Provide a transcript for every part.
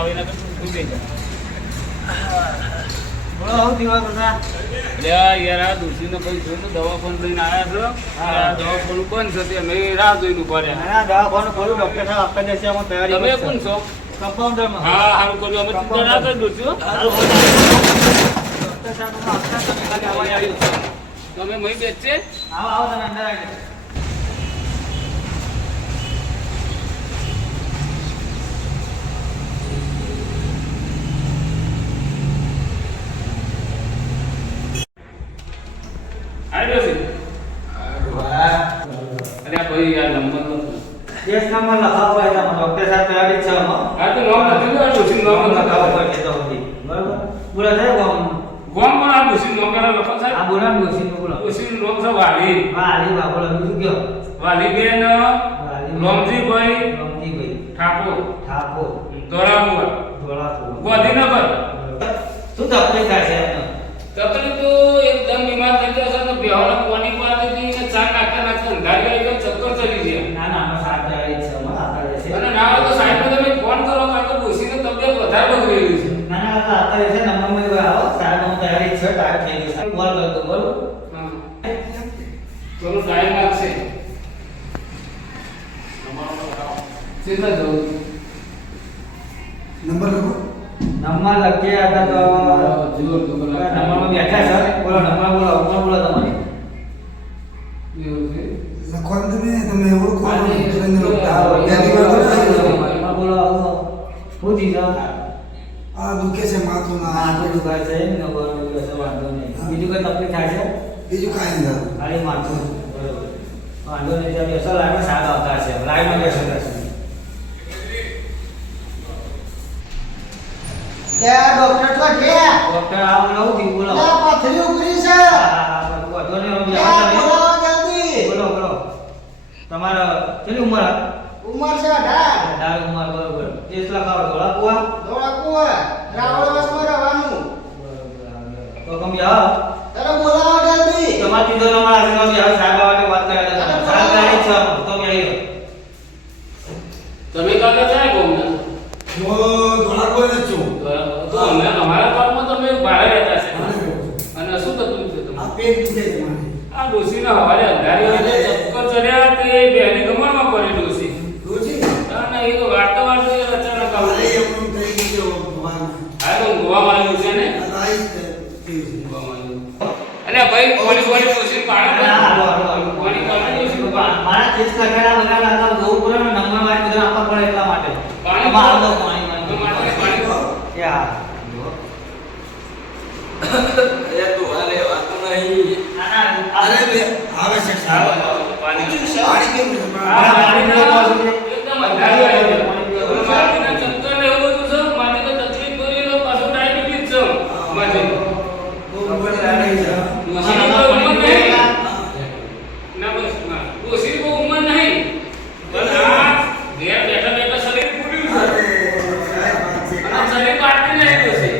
આવે એના કરતાં જાય દીવા બધા? એટલે યાર આ દોશીને ભાઈ જોઈને દવા પણ લઈને આવ્યા છો? દવાખાનું દવા બંધ છે તે અમે રાહ જોઈને ઊભા રહ્યા. ના દવાખાનું ખોલું ડોક્ટર સાહેબ આપતા જશે અમે તૈયારી તમે કોણ છો? કમ્પાઉન્ડરમાં હા હાલ કર્યું અમે ચિંતા ના કરી દોશું ડોક્ટર સાહેબ અમે આપતા જ ખાલી આવવા આવ્યું. તમે મહી બેસશે આવો આવો તમે અંદર આવી દોશી અરે આ ભાઈ આ નંબર નથી કેસ નંબર લખાવો હોય તો ડોક્ટર સાહેબ તૈયારી જ છે અમે. હા તો નામ નથી ને આ દોશી નામ લખાવો લખાવો પડશે તો સુધી. બરાબર બોલો સાહેબ આમ. કોણ પણ આ દોશી નામ પેલા લખો આ સાહેબ બોલો ને ડોશીનું બોલો દોશી નામ છે વાલી હા અલી બા બોલો બીજું કયો વાલીબેન રોમજીભાઈ રમજીભાઈ ઠાકોર ઠાકોર દોરાબુઆ ધોળાપુર ગાંધીનગર શું તકલીફ થાય છે એમને? તકલીફ તો એકદમ બીમાર થઈ ગયો છે ને બેહોને પાણી પાડી હતી ને ચા નાખતા નાખતા અંધારી આવી ગયો ચક્કર ચડી ગયા ના ના અમે સાત તૈયારી જ છે અમે આપતા રહેશે અને ના હોય તો સાહેબને તમે ફોન કરો કારણ કે ડોશીની તબિયત વધારે બગડી રહી છે ના ના આપતા આપતા નંબરમાં આવો સાહેબ હું તૈયારી છે ટાઈમ થઈ ગયો છે બોલ કરતો બોલ. થોડો ટાઈમ લાગશે ચિંતા જો નંબર લખો. નંબર લખીએ હતા તો. તો નંબરમાં બેઠા છે? બોલો નંબર બોલો ઉંમર બોલો તમારી. એવું લખવાનું તમે તમે ઓળખો આ પહેલી વાર બોલો આવો શું ચીજ આ દુખે છે માથું હા ના તો દુખાય છે ને નંબર દુખે છે વાંધો નહીં. બીજું કઈ તકલીફ થાય છે? બીજું કાંઈ નહીં. ખાલી માથું બરોબર. વાંધો નહીં ત્યાં બેસો લાઈનમાં સાહેબ આવતા છે લાઈનમાં બેસો ત્યાં ડોક્ટર તો કે ડોક્ટર આ નવું થયું બોલો. ત્યાં પથરી ઉકળી છે. હા, હા, હા, વાંધો નહીં, જલ્દી. બોલો બોલો. તમારે કેટલી ઉંમર? ઉંમર છે અઢાર. અઢાર ઉંમર બરોબર. કેસ લખાવો ધોળા કુવા? ધોળાકુવા રાવળ બસમાં રહેવાનું. તો તમે આવો. તારે બોલાવો જલ્દી. તમારે કીધો તમારા આવે સાહેબ આવે વાત કરે છે સાહેબ ગાડી છે તો બી આવી તમે કાકા ક્યાં ગોમના હું ધોળાકોઈ જ છું. તો અમે અમારા ગામમાં તમે ભાડે રહેતા છે ભાડે રહું છું. અને શું તકલીફ છે આ તમને પેટ દુખે છે મારે. આ ડોશીના હવારે અંધારી હોય તો ચક્કર ચડ્યા તે બેની ગમણમાં પડી ડોશી રોજી? અને એ તો વાર્તા વાર્તા એ અચાનક અરે આવે એમનું થઈ ગયું ભગવાન. હા તો ગોવામાં આવ્યું છે ને આ રાઈસ છે, થયું છે. ગોવામાં આવ્યું અરે ભાઈ કોની કોની ડોશી પાડે ના, હાલો, હાલો, હાલો. કોની કોની ડોશી મા- મારા કેસ લખેલા બધા લાગા જોવું પડે ને નંબર મારી બધા આપવા પડે એટલા માટે હાલ દો પાણી તો પાણી. અરે બે, આવે છે સાહેબ. પાણી પાણી કેમ પાણી પાણી પીવો. પીવો. એકદમ અંધારી આવી ગઈ. એવું માથાના ચક્કર ને એવું બધું છે. માથે તો તકલીફ પડી તો પાછું ડાયાબિટીસ છે. માથે. બહુ મોટી લાગણી છે. ડોશીની કોઈ ઉંમર નહીં. ના બસ, ના. ડોશીની કોઈ ઉંમર નહીં. પણ આ ઘેર બેઠા બેઠા શરીર ફૂટ્યું છે. અરે, સાહેબ, વાત છે. અને શરીર પાટતી નહીં ડોશી.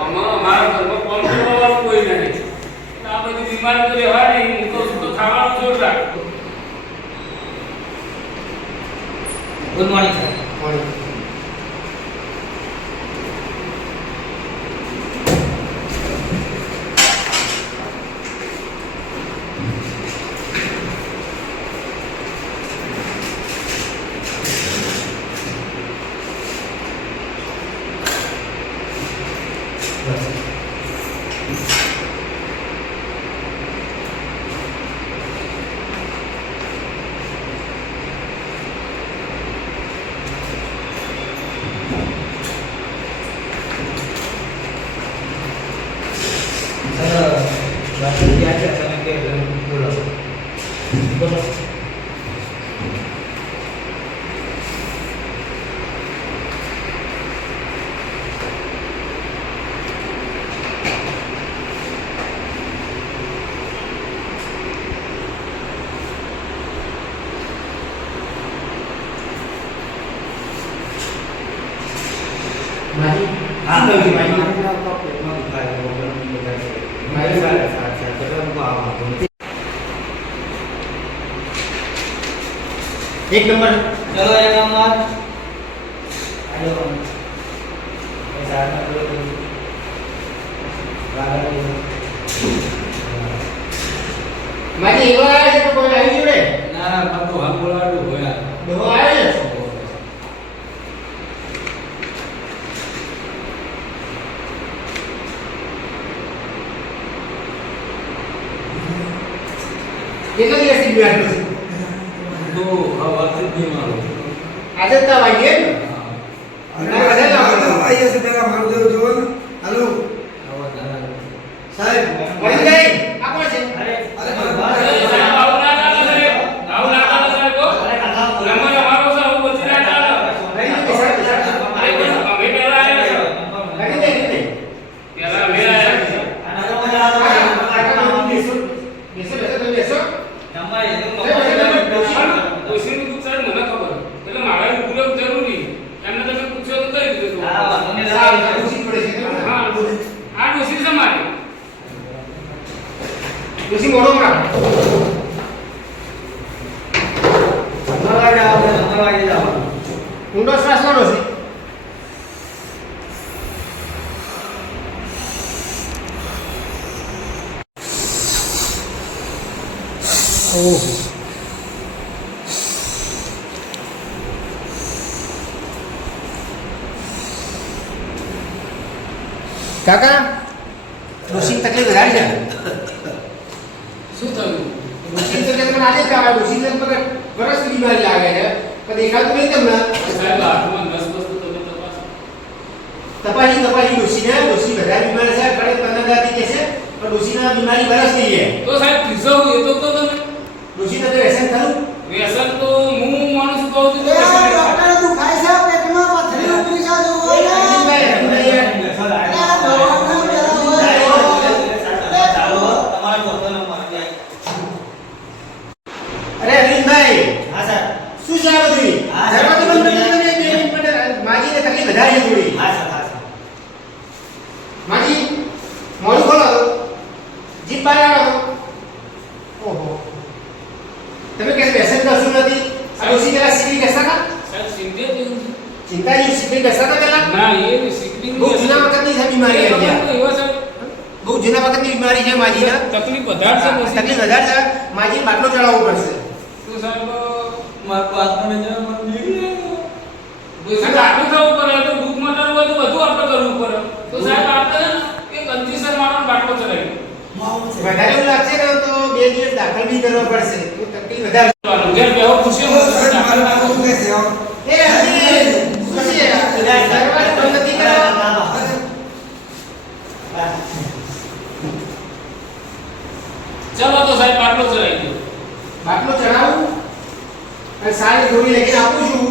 આમાં અમારા ઘરમાં કોમ કરવાવાળું કોઈ નહીં. એટલે આ બધી બીમારી તો રહેવાની. હું કહું છું તો ખાવાનું જોર રાખ. ગુડ થાય. સર સર બાકી ક્યાં છે તમે કે બોલો બોલો હા મારી પેટમાં દુખાય છે પ્રોબ્લેમ બધા છે મારી સાથે સાથે સાથે લોકો આવો એક નંબર ચલો એક નંબર આયો એ સારના પેલો વાગડે મારી એવા આવે છે તો કોઈ આવી જોડે ના પાછું હાથ બોલાડું હોય ડોહો આવે છે કેટલા દિવસથી બેઠો છે તો આ વાત જ નહીં મારું આજે જ તાવ આવી ગયો ને? આવીએ છે પેલા મારું દેવું જોવો ને હાલો આવા દાદા સાહેબ વરુણભાઈ, આ કોણ છે? અરે અરે સાહેબ, આવું ના ચાલે, સાહેબ. આવું ના ચાલે, સાહેબ, હો. નંબર અમારો છે, આવું બધું ના ચાલે. વરુણભાઈ, સાહેબ, સાહેબ. અરે, બસ, અમે પહેલા આવ્યા છે. વરુણભાઈ, વરુણભાઈ. પહેલા અમે આવ્યા છે. બેસો, બેસો, બેસો, તમે બેસો. ઓછીનું દુઃખ સાહેબ મને ખબર. એટલે મારે પૂરેપૂરું જરૂરી. એમને તમે પૂછો તો કઈ રીતે તો? સાહેબ, ખુશી પડે છે તમને? હા, આ ડોસી છે મારી. ખુશી મોઢો માં. ઊંડો શ્વાસ લો ડોશી. કાકા ડોશીની તકલીફ વધારે છે શું થયું? ડોશીની તકલીફ મને આજે જ આવે ડોશીને લગભગ વરસની બીમારી લાગે છે પણ દેખાતું નહીં તમને સાહેબ, હાથમાં નસ બસ તો તમે તપાસો. તપાસી તપાસી ડોશીને ડોશી બધા બીમાર છે ઘરે પંદર દાદી કે છે પણ ડોશીના બીમારી વરસ થઈ છે તો સાહેબ ત્રીસો એ તો તો તમે ડોશીને તો વ્યસન થયું વ્યસન તો હું માણસ કહું છું તો વ્યસન નહીં. અરવિંદભાઈ, અરવિંદભાઈ, અરે અરવિંદભાઈ શું છે આ બધું હા, ધર્મથી સર. બંધ કરી તમે બે મિનિટ માટે માજીને તકલીફ વધારે છે થોડી માજી મોઢું ખોલો તો જીભ બહાર આવો તો ઓહો તમે કે વ્યસન કશું નથી આ ડોશી પેલા સિકરી બેસતા હતા સાહેબ સિંધિયા જેવું છે. ચિંતાજી સિકરી બેસતા હતા પેલા ના એ સિકરી બહુ જૂના વખતની છે બીમારી એ હતી આ. વખતનું એવા સાહેબ બહુ જૂના વખતની બીમારી છે માજીને તકલીફ વધારે છે પછી. તકલીફ વધારે છે માજી બાટલો ચડાવવો પડશે તો સાહેબ મારા પાસમાં જરા મને નીકળી સાહેબ આટલું થવું પડે તો દૂધ મટાડવું હોય તો બધું આપણે કરવું પડે. તો સાહેબ આપણે એ કંદીસર મારવાનો બાટલો ચલાવી વધારે એવું લાગશે ને તો બે દિવસ દાખલ બી કરવો પડશે. તો તકલીફ વધારે. ઘેર બેહો ખુશી નામ શું કહે છે એ અરવિંદ, શું છે. આ? નથી કરવા ચલો તો સાહેબ બાટલો ચલાવી દો બાટલો ચડાવું અને સારી થોડી લખીને આપું છું.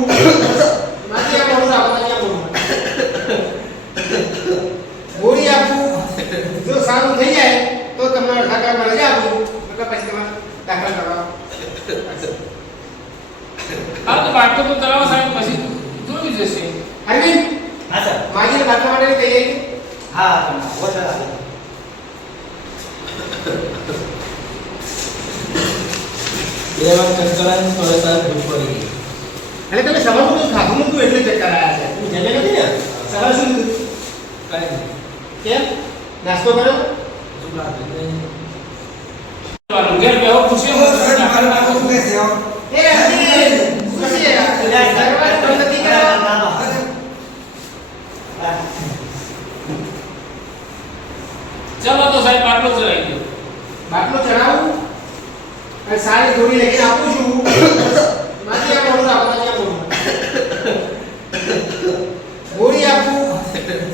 માથી આ બોલું રાખો આ બોલું. ગોળી આપું. જો સારું થઈ જાય તો તમને અડધા કલાકમાં રજા આપું નકર પછી તમે દાખલ કરવા હા તો બાટલો તો ચલાવો સાહેબ પછી જોઈ જશે અરવિંદ હા સર માજીને બાટલા માટેની તૈયારી હા ઓછા બે વાર કંકરાની થોડા સાર ભૂખ પડી ગઈ અને તમે સવાર બધું ખાધું નતું એટલે ચક્કર આવ્યા છે તમે જમે નથી ને સવાર શું લીધું કાંઈ નહીં કેમ નાસ્તો કર્યો શું લાગે નહીં દેવાનું ઘેર બેહો ખુશી સાહેબ મારું નામ શું કહે છે આમ? એ અરવિંદ, શું છે આ? દરવાજો બંધ નથી કર્યો? ચલો તો સાહેબ બાટલો ચલાવી દો બાટલો ચડાવું અને સારી થોડી લખીને આપું છું માથી આ મોઢું રાખો માથી આ મોઢું ગોળી આપું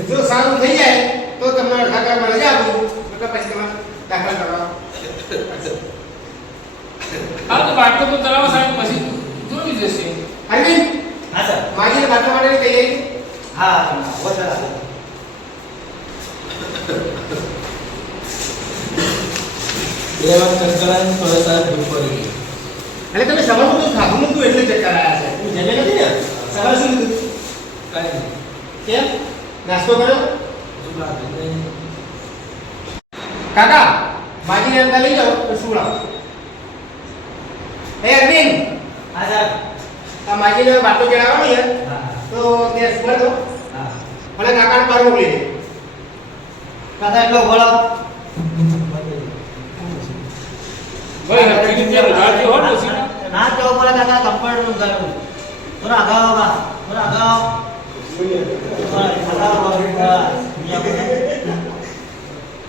જો સારું થઈ જાય તો તમને અડધા કલાકમાં રજા આપું નકર પછી તમે દાખલ કરવા હા તો બાટલો તો ચલાવો સાહેબ પછી જોઈ જશે અરવિંદ હા સર માજીને બાટલા માટેની તૈયારી હા લાગે બે વાર કંકરાની થોડા પડી ગઈ અને તમે સવાર બધું ખાધું નતું એટલે ચક્કર આવ્યા છે. તમે જમે નથી ને સવાર શું લીધું કાંઈ કેમ? નાસ્તો કર્યો? કાકા માજીને અંદર લઈ જાઓ તો શું લાવો? એ અરવિંદ હા સર આ માજીને બાટલો ચડાવવાનો યાર હા. તો તે દો હા. અને કાકાને બહાર મોકલી દે. કાકા એટલો બોલો. ભાઈ હરખી રીતે વધારજો હો ને ના તો બોલે કાકા કમ્પાઉન્ડનું ગયું. થોડા અગાઉ બા. થોડા અગાઉ.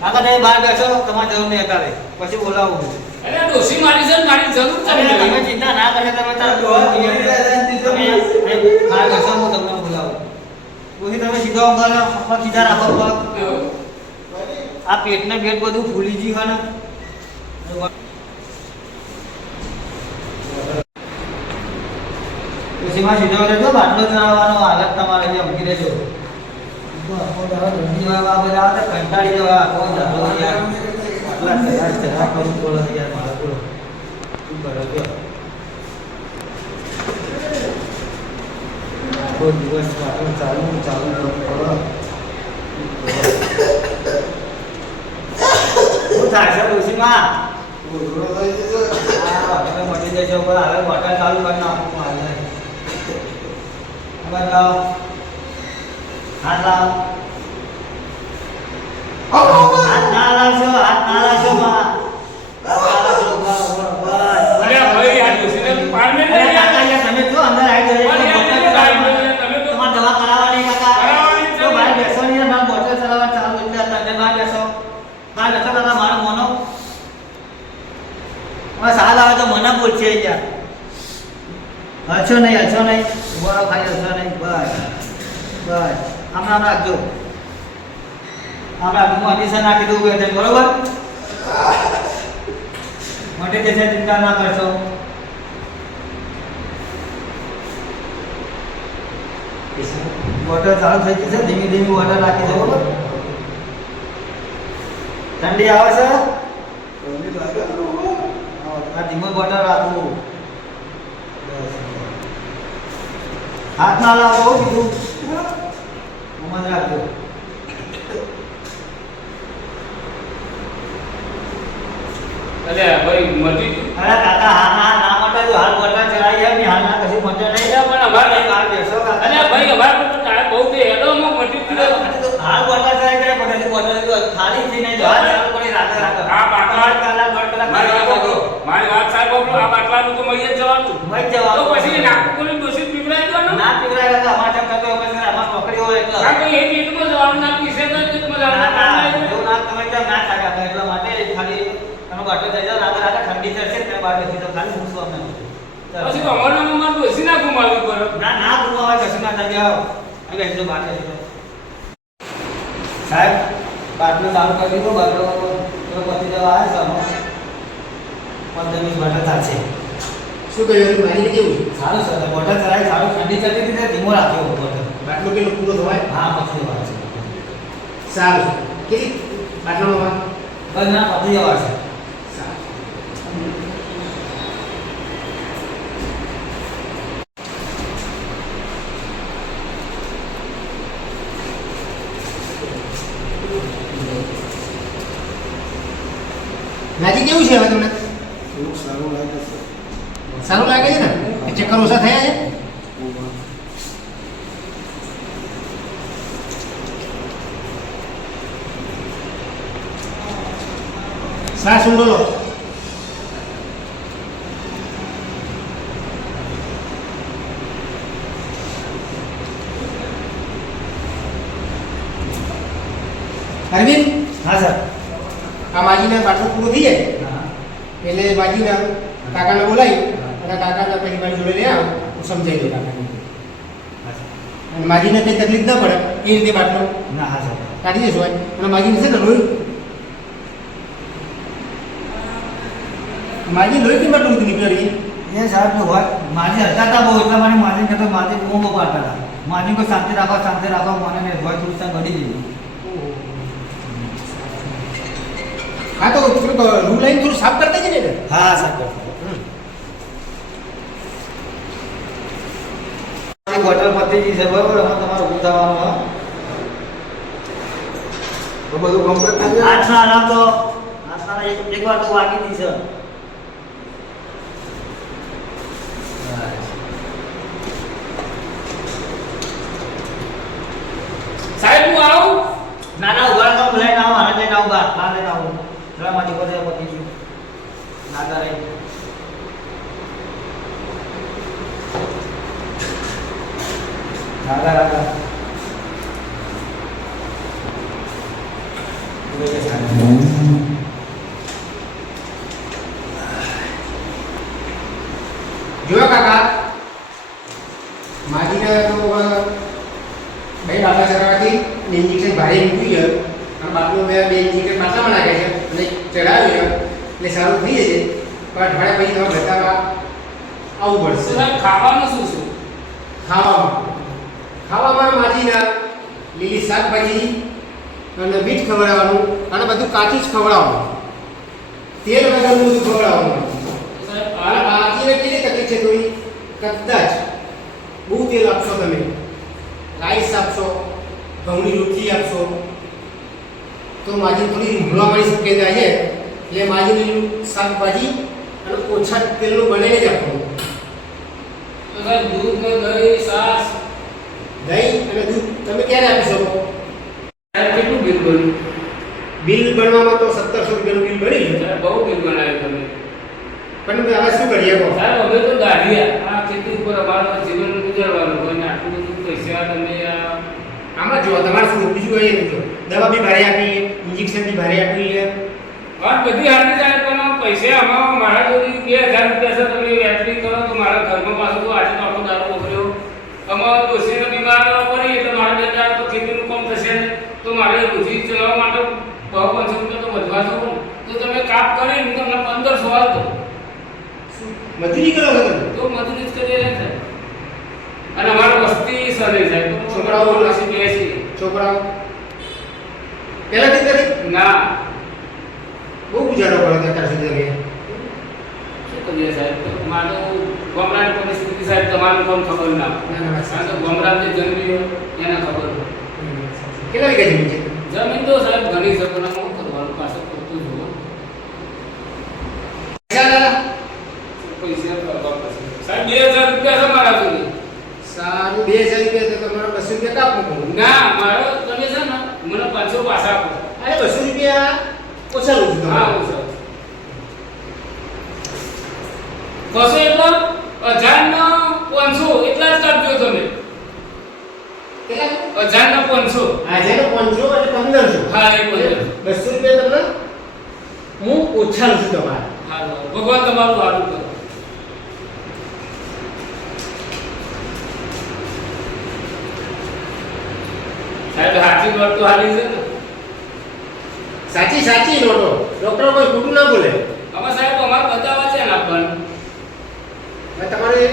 કાકા તમે બહાર બેસો તમારે જરૂર નહીં અત્યારે. પછી બોલાવું. અરે ડોશી મારી છે મારી જરૂર છે તમે ચિંતા ના કરે તમે તાર જોવા તમે અહીં બહાર હું તમને બોલાવું. પછી તમે સીધો કરો પગ સીધા રાખો પગ આ પેટને પેટ બધું ફૂલી ગયું હોય ને. ખુશીમાં સીધો રહેજો બાટલો ચડાવવાનો હાલત તમારે જે અમકી રહેજો. કંટાળી જવા કોણ જાતો યાર આટલા ચઢા ચઢા કરું બોલો યાર મારા બોલો શું કરો છો આખો દિવસ બાટલો ચાલુ ચાલુ કરો શું થાય છે ડોશીમાં હા તમે મટી જશો પણ હવે બોટલ ચાલુ કરી નાખું મારે હવે લાવો હાથ લાવો હલશો નહીં હલશો નહીં ઊભો ખાલી હલશો નહીં. બસ બસ. આમ આમ રાખજો. આમ રાખજો હું આપી દઉં કે બરોબર? બરોબર કે છે ચિંતા ના કરશો. વોટર ચાલુ થઈ જશે ધીમે ધીમે વોટર રાખી દો બરોબર? ઠંડી આવે છે? આ ધીમો વોટર રાખવું હાથ ના લાવો, બીજું. મમજ રાખજો. અરે ભાઈ મટી ગયું. અરે કાકા હા હા ના માટે જો હાલ વોટર ચડાઈ જાય ને હાલ ના કશું મજા નહીં અરે પણ અમારે હાલ બેસો કાકા અરે ભાઈ અમાર તો કાલ બહુ દે હેડો મો મટી ગયું. હાલ વોટર ચડાઈ જાય પછી વોટર તો ખાલી થઈને જો હાલ ચાલુ કરી રાતે રાખે આ બાટલા- કાલા કલાક મારી વાત કરો મારી વાત સાંભળો. આ બાટલાનું તો મય જ જવાનું મઈ જવાનું. તો પછી નાક ખોલીને દોષિત પીવડાવી દેવાનું. ના પીવડાય કાકા અમારે તેમ કરતો અમે અમાર હોય એટલે હા તો એ પેટમાં જવાનું ના પીસે તો પેટમાં જવાનું ના ના, પાડે. તમે ના કાકા એટલા માટે ખાલી તમે બાટલો થઈ જાવ રાતે રાતે ઠંડી થશે ને બહાર બેસી જાવ ખાલી અમને ચાલો. પછી તો અમારે અમારે ડોશી ના ગુમાવવી પર ના ના હોય કશું ના થાય જાઓ. અહીં બેસી બહાર બેસી સાહેબ બાટલો ચાલુ કરી દીધો બાટલો તો પતી જવા આવે છે આમાં. પંદર વીસ બાટલ થશે. શું કહ્યું મારી કેવું સારું સર બોટલ ચલાવી સારું ઠંડી થતી હતી ને ધીમો રાખ્યો બોટલ બાટલો કેટલો પૂરો થવાય? હા પછી જવા છે. સારું. કેટલી બાટલો બસ ના પતી જવા છે. નાજી કેવું છે હવે તમને સારું લાગે છે ને ચક્કર ઓછા થયા છે શ્વાસ ઊંડો લો અરવિંદ હા સર આ માજીને બાટલો પૂરો થઈ જાય હા એટલે માજીને કાકાને બોલાવી અને કાકાને પછી મારી જોડે લઈ આવો હું સમજાવી દઉં કાકાને હા સર અને માજીને કંઈ તકલીફ ન પડે એ રીતે બાટલો ના હા સર કાઢી દેશો અને માજીને છે ને લોહી માજી લોહી કેમ આટલું બધું નીકળી એ સાહેબ તો વાત માજી હતા હતા બહુ એટલા માટે માજી કહેતો માજી બહુ બહુ પાડતા હતા માજી કોઈ શાંતિ રાખો શાંતિ રાખો મને ને ભય થોડું સાંગ ઘડી હા તો રૂ લાઈન થોડું સાફ કરી દેજે ને હા સાફ કરી વોટર પતી છે બરાબર? એમાં તમારે ઉતારવાનું તો બધું કમ્પ્લીટ થઈ જાય આઠના નામ તો આઠના એક એકવાર તો વાગી દી છે. સાહેબ હું આવું? ના ના ઊભા તો લઈને આવો આને લઈને આવું બહાર લઈને આવું. ડ્રામાથી બધે પતી ગયું નાગા રહે. નાગા નાગા Thank કે સામે. જોયો કાકા માજીને તો અ, બે બાટલા ચડાવવાથી ને ઇન્જેક્શન ભારે મૂકી ગયો અને બાપનું મેં બે ઇન્જેક્શન પાટલામાં નાખ્યા છે અને ચડાવ્યું છે એટલે સારું થઈ જશે પણ અઠવાડિયા પછી તમારે બતાવવા આવવું પડશે. સાહેબ ખાવાનું શું છે? ખાવામાં. ખાવામાં માજીના લીલી શાકભાજી અને મીઠ ખવડાવવાનું અને બધું કાચું જ ખવડાવવાનું. તેલ વગરનું બધું ખવડાવવાનું. બાકીને કેવી તકલીફ છે થોડી? કદાચ બહુ તેલ આપશો તમે. રાઈસ આપશો ઘઉંની રોટલી આપશો. તો માજી થોડી હુમલા મળી શક્યતા છે એટલે માજીનું શાકભાજી અને ઓછા તેલનું બનાવીને જ આપવાનું. તો સાહેબ દૂધ ને દહીં છાશ. દહીં અને દૂધ તમે ક્યારે આપી શકો? ત્યારે કેટલું બિલ બન્યું? બિલ બનવામાં તો સત્તરસો રૂપિયાનું બિલ બની ગયું બહુ બિલ બનાવ્યું તમે. પણ હવે શું કરીએ કહો? સાહેબ અમે તો દાઢિયા આ ખેતી ઉપર અમારું જીવન ગુજારવાનું. હોય ને આટલું બધું પૈસા તમે આમાં જો તમારે શું બીજું કઈ નહીં દવા બી ભારે આપીએ ઇન્જેક્શન બી ભારે આપી છે બધી હાથી જાય પણ પૈસા આમાં મારા જોડી બે હજાર રૂપિયા છે તમે વ્યાજબી કરો તો મારા ઘરમાં પાછું આજે તો આપણો દારૂ બગડ્યો. અમારા ડોશીને બીમાર પડી એટલે મારા બે હજાર તો ખેતીનું કામ થશે. તો મારે રોજી ચલાવવા માટે બહુ પાંચસો રૂપિયા તો વધવા જવું. તો તમે કાપ કરીને તમને પંદરસો આવતો મજૂરી કરો તો મજૂરી જ કરી રહ્યા છે અને અમારી વસ્તી સરે જાય તો છોકરાઓ છોકરાઓ? પહેલાથી કરી? ના. ગુજારો કરો છો અત્યાર સુધી તમે સાહેબ તો પરિસ્થિતિ સાહેબ તમારે પણ ખબર ના હોય. ના, ના, વાત કારણ કે ગામડા જે જન્મી હોય એને ખબર કેટલા વીઘા જમીન છે? જમીન તો સાહેબ ઘણી છે પણ આમાં કરવાનું? પાછળ પડતું જોવો પૈસા દાદા પૈસા કરવા પડશે. સાહેબ બે હજાર રૂપિયા છે મારા જોડે. સારું બે હજાર રૂપિયા તો તમારે બસો રૂપિયા કાપવું ના મારો તમે છે ને મને પાંચસો પાછા આપો. અરે બસો રૂપિયા ઓછા લઉં છું હા તમારે હું સર બસો એટલે હજાર ના પાંચસો એટલા જ કાપજો તમે. હજારના પાંચસો. આજે પાંચસો અને પંદરસો. હા એ પંદર બસો રૂપિયા તમને હું ઓછા લઉં છું તમારે. ભગવાન તમારું સારું કરો. સાહેબ હાથી વાત તો હારી છે ને. સાચી સાચી નોટો. ડોક્ટર કોઈ ખોટું ના બોલે. આમાં સાહેબ અમારે બતાવવા છે ને આપણને તમારે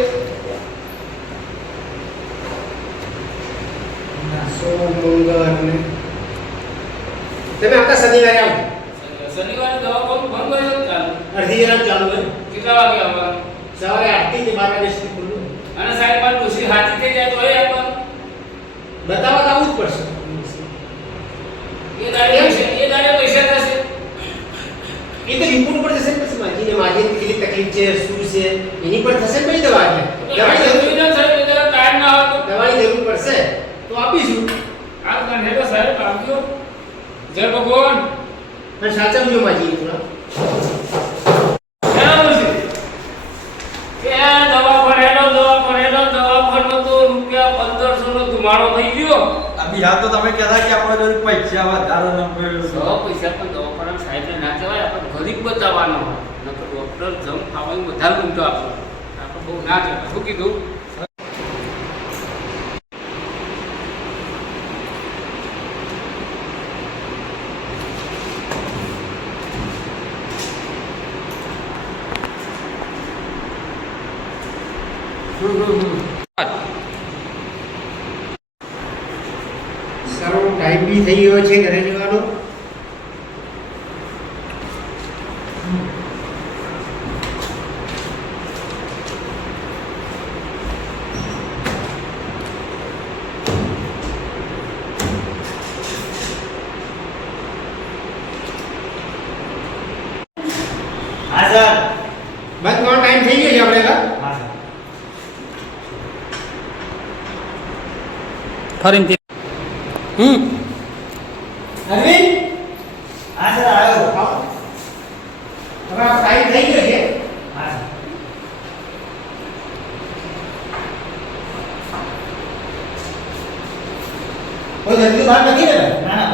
સોમ મંગળ તમે આખા શનિવારે આવો. શનિવારે દવાખાનું બંધ હોય છે ચાલુ અડધી રાત ચાલુ હોય. કેટલા વાગે આવવા સવારે આઠથી થી બાર વાગે સુધી ખુલ્લું અને સાહેબ પણ ડોસી હાથી થઈ જાય તો એ આપણ બતાવવા તો આવવું જ પડશે. એ દાડે એ દાડે પૈસા થશે. એ તો રિપોર્ટ પર જશે ને પછી માજીને માજી કેટલી તકલીફ છે શું છે એની પર થશે પછી દવા એટલે દવાની જરૂર ન સાહેબ જરા ટાઈમ ના હોય તો. દવાની જરૂર પડશે. તો આપીશું. આ કાંઠે તો સાહેબ આપ્યો જય ભગવાન. પણ સાચવજો માજી થોડા. દવા દવા દવા ધુમાડો થઈ ગયો. આ બિહાર તો તમે કહેતા કે આપણે પૈસા વધારો પૈસા પણ દવાખાના સાહેબને ના કહેવાય આપણે ગરીબ બતાવવાનો. હોય નકર ડોક્ટર જમ ખાવાનું વધારે ઊંચો આપો. આપણે બહુ ના કહેવાય. શું કીધું? સારો ટાઈમ બી થઈ ગયો છે ઘરે જવાનો હા સર બસ તમારો ટાઈમ થઈ ગયો છે આપણે કા હા સર ફરીથી અરવિંદ હા સર આવ્યો આવો. હવે આ ટાઈમ થઈ ગયો છે હા સર કોઈ જલ્દી બહાર નથી ને ના ના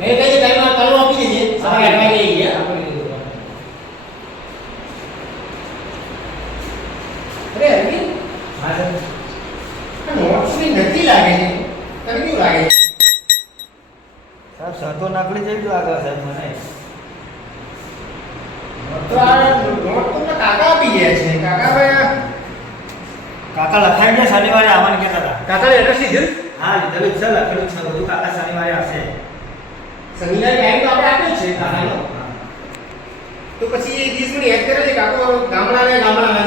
એ કઈ છે ટાઈમ ચાલુ આપી દેજે. સમય વાગે ગઈ છે અરે અરવિંદ. હા સર. નોટ્સની નથી લાગે છે. તને કેવું લાગે છે? સાહેબ સર તો જઈ ગયું આગળ સાહેબ મને. ગયા. કાકા લખાઈ ગયા શનિવારે આવવાનું કહેતા હતા. કાકા એડ્રેસ લીધું? હા લીધેલું છે લખેલું છે બધું કાકા શનિવારે આવશે. શનિવારે ટાઈમ તો આપણે આપ્યો છે કાકાનો તો પછી એ દિવસ મને યાદ કરે છે કાકો, ગામડાને ગામડા